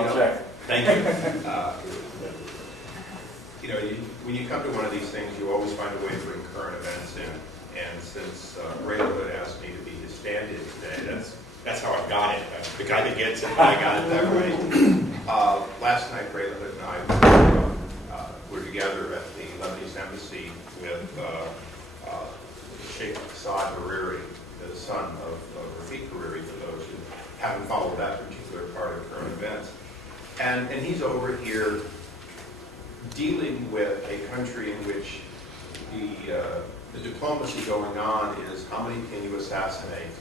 I'll check. Thank you. When you come to one of these things, you always find a way to bring current events in. And since Ray Hood asked me to be his stand-in today, that's how I got it. I'm the guy that gets it, I got it that way. Last night, Ray Hood and I were together at the Lebanese embassy with Sheikh Saad Hariri, the son of Rafiq Hariri, for those who haven't followed that particular part of current events. And he's over here dealing with a country in which the diplomacy going on is how many can you assassinate,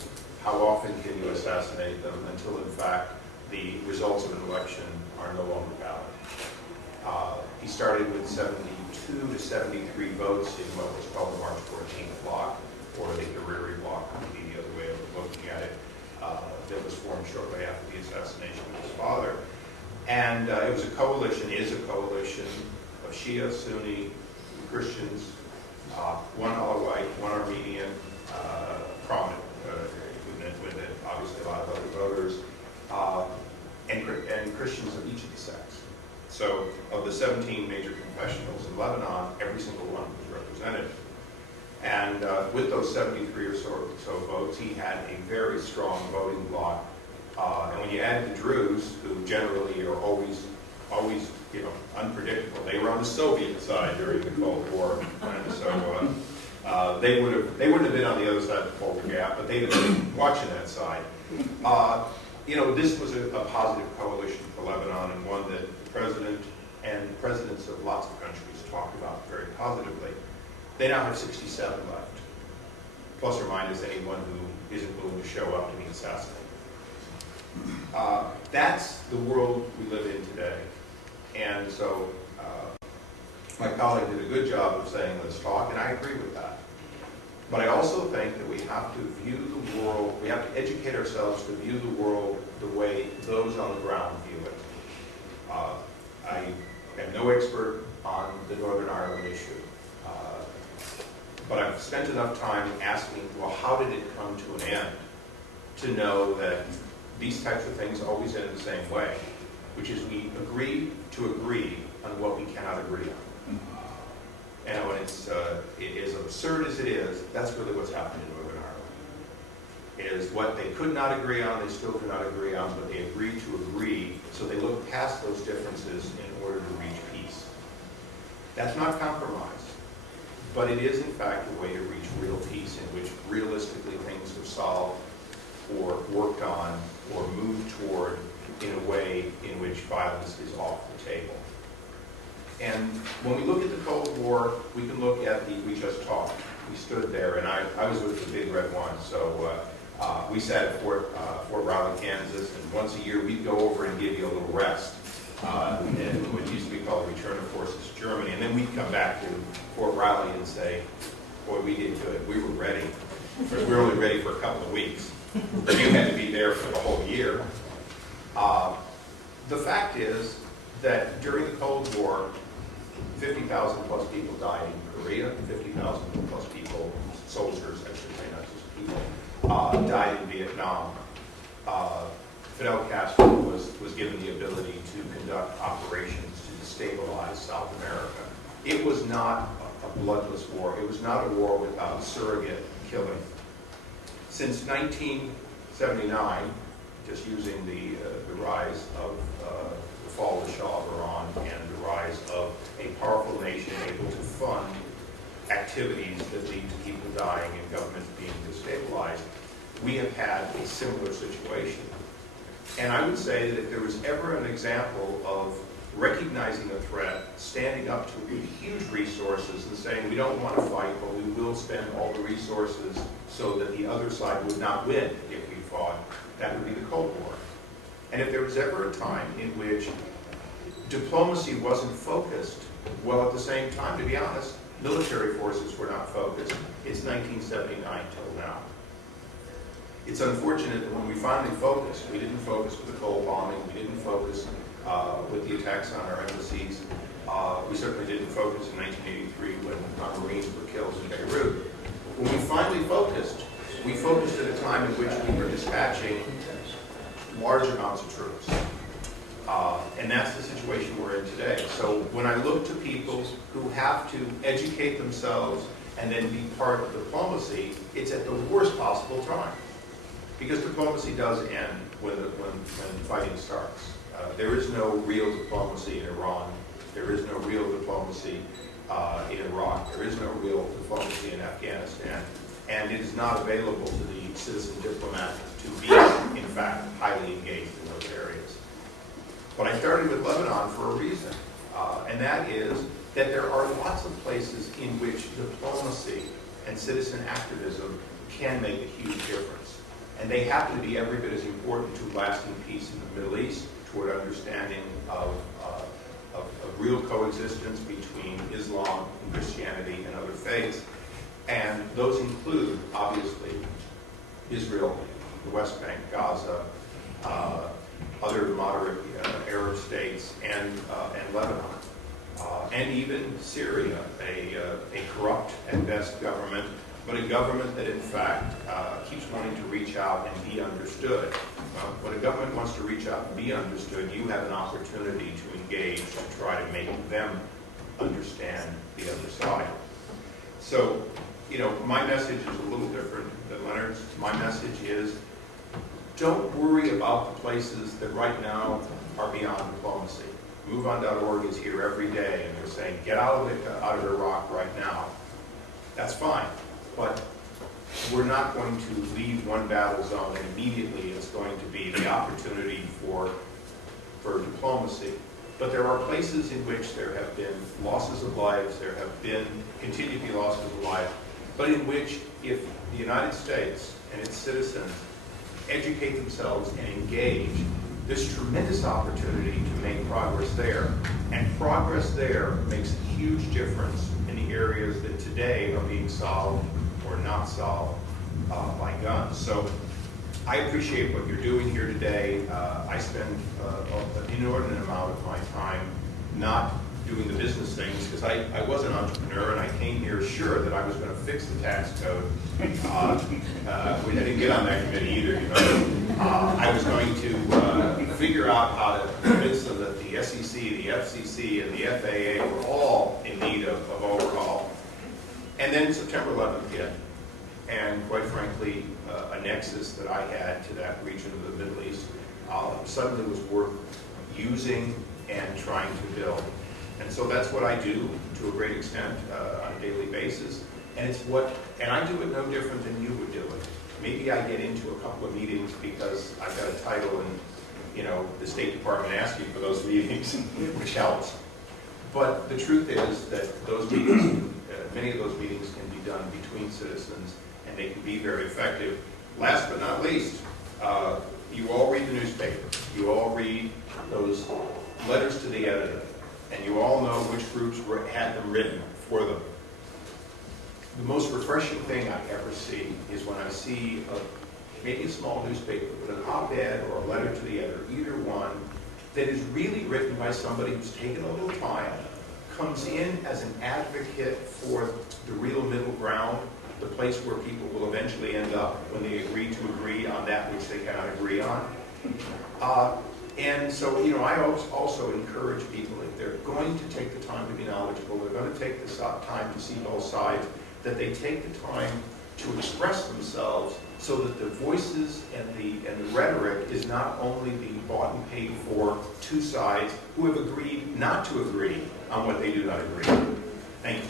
how often can you assassinate them, until in fact the results of an election are no longer valid. He started with 72 to 73 votes in what was called the March 14th bloc, or the Hariri bloc would be the other way of looking at it, that was formed shortly after the assassination of his father. And it was a coalition, is a coalition of Shia, Sunni, Christians, one Alawite, one Armenian, prominent with it, obviously a lot of other voters, and Christians of each of the sects. So of the 17 major confessionals in Lebanon, every single one was represented. And with those 73 or so votes, he had a very strong voting bloc. And when you add the Druze, who generally are always unpredictable, they were on the Soviet side during the Cold War, and so they wouldn't have been on the other side of the Cold Gap, but they'd have been watching that side. This was a positive coalition for Lebanon, and one that the president and presidents of lots of countries talked about very positively. They now have 67 left, plus or minus anyone who isn't willing to show up to be assassinated. That's the world we live in today. And so my colleague did a good job of saying, let's talk, and I agree with that. But I also think that we have to view the world, we have to educate ourselves to view the world the way those on the ground view it. I am no expert on the Northern Ireland issue. But I've spent enough time asking, well, how did it come to an end, to know that these types of things always end the same way, which is we agree to agree on what we cannot agree on. And when it's as absurd as it is, that's really what's happened in Northern Ireland. Is what they could not agree on, they still could not agree on, but they agreed to agree, so they looked past those differences in order to reach peace. That's not compromise. But it is, in fact, a way to reach real peace in which realistically things are solved or worked on or moved toward in a way in which violence is off the table. And when we look at the Cold War, we can look at we just talked. We stood there, and I was with the Big Red One, so we sat at Fort Riley, Kansas, and once a year we'd go over and give you a little rest. And what used to be called Return of Forces Germany, and then we'd come back to Fort Riley and say, boy, we did good. We were ready. We were only ready for a couple of weeks. You had to be there for the whole year. The fact is that during the Cold War, 50,000 plus people died in Korea, 50,000 plus people, soldiers, I should say, not just people, died in Vietnam. Fidel Castro was given the ability to conduct operations to destabilize South America. It was not a bloodless war. It was not a war without surrogate killing. Since 1979, just using the rise of the fall of the Shah of Iran and the rise of a powerful nation able to fund activities that lead to people dying and governments being destabilized, we have had a similar situation. And I would say that if there was ever an example of recognizing a threat, standing up to huge resources and saying we don't want to fight, but we will spend all the resources so that the other side would not win if we fought, that would be the Cold War. And if there was ever a time in which diplomacy wasn't focused, well, at the same time, to be honest, military forces were not focused. It's 1979 till now. It's unfortunate that when we finally focused, we didn't focus with the coal bombing, we didn't focus with the attacks on our embassies. We certainly didn't focus in 1983 when our Marines were killed in Beirut. When we finally focused at a time in which we were dispatching large amounts of troops. And that's the situation we're in today. So when I look to people who have to educate themselves and then be part of diplomacy, it's at the worst possible time. Because diplomacy does end when fighting starts. There is no real diplomacy in Iran. There is no real diplomacy in Iraq. There is no real diplomacy in Afghanistan. And it is not available to the citizen diplomat to be, in fact, highly engaged in those areas. But I started with Lebanon for a reason, and that is that there are lots of places in which diplomacy and citizen activism can make a huge difference. And they happen to be every bit as important to lasting peace in the Middle East, toward understanding of real coexistence between Islam and Christianity and other faiths. And those include, obviously, Israel, the West Bank, Gaza, other moderate Arab states, and Lebanon, and even Syria, a corrupt at best government, but a government that in fact keeps wanting to reach out and be understood. When a government wants to reach out and be understood, you have an opportunity to engage to try to make them understand the other side. So, my message is a little different than Leonard's. My message is, don't worry about the places that right now are beyond diplomacy. MoveOn.org is here every day, and they're saying, get out of Iraq right now. That's fine, but we're not going to leave one battle zone and immediately it's going to be the opportunity for diplomacy. But there are places in which there have been losses of lives, there have been continue to be losses of life, but in which if the United States and its citizens educate themselves and engage, there's tremendous opportunity to make progress there. And progress there makes a huge difference in the areas that today are being solved or not solved by guns. So I appreciate what you're doing here today. I spend an inordinate amount of my time not doing the business things because I was an entrepreneur and I came here sure that I was going to fix the tax code. I didn't get on that committee either, I was going to figure out how to convince them that the SEC, the FCC, and the FAA were all in need of overhaul. And then September 11th hit. And quite frankly, a nexus that I had to that region of the Middle East suddenly was worth using and trying to build. And so that's what I do to a great extent on a daily basis. And I do it no different than you would do it. Maybe I get into a couple of meetings because I've got a title and, the State Department asks you for those meetings, which helps. But the truth is that those meetings, many of those meetings can be done between citizens and they can be very effective. Last but not least, you all read the newspaper. You all read those letters to the editor. And you all know which groups had them written for them. The most refreshing thing I ever see is when I see maybe a small newspaper with an op-ed or a letter to the editor, either one, that is really written by somebody who's taken a little time, comes in as an advocate for the real middle ground, the place where people will eventually end up when they agree on that which they cannot agree on. And so, I also encourage people, if they're going to take the time to be knowledgeable, they're going to take the time to see both sides, that they take the time to express themselves so that the voices and the rhetoric is not only being bought and paid for two sides who have agreed not to agree on what they do not agree. Thank you.